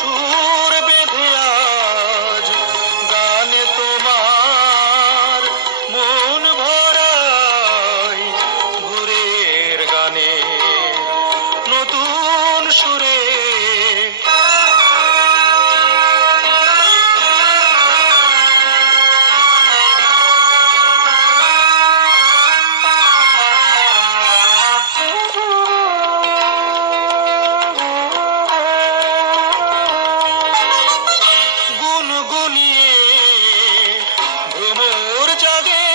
সুর বেঁধে আজ গানে তোমার মন ভরাই ভোরের গানে নতুন সুরে। গুনগুনিয়ে ভ্রমর জাগে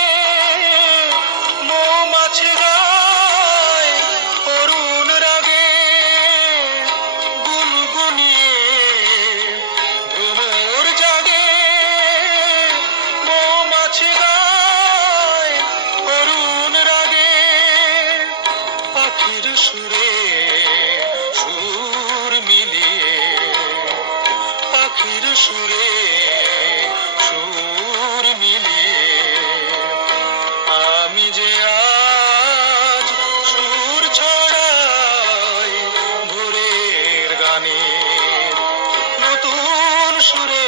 মৌমাছি গায় অরুণ রাগে। গুনগুনিয়ে ভ্রমর জাগে মৌমাছি গায় অরুণ রাগে। পাখির সুরে সুর মিলিয়ে পাখির সুরে সুর মিলিয়ে আমি যে আজ সুর ছড়াই ভোরের গানে নতুন সুরে।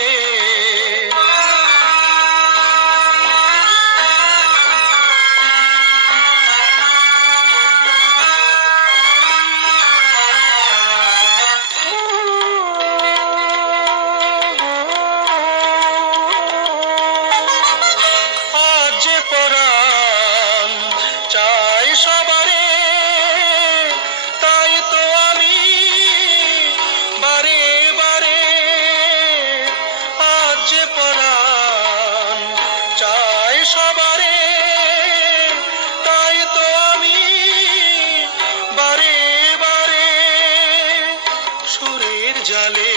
যে পরাণ চাই সবারে তাই তো আমি বারে বারে। আজ যে পরাণ চাই সবারে তাই তো আমি বারে বারে সুরের জালে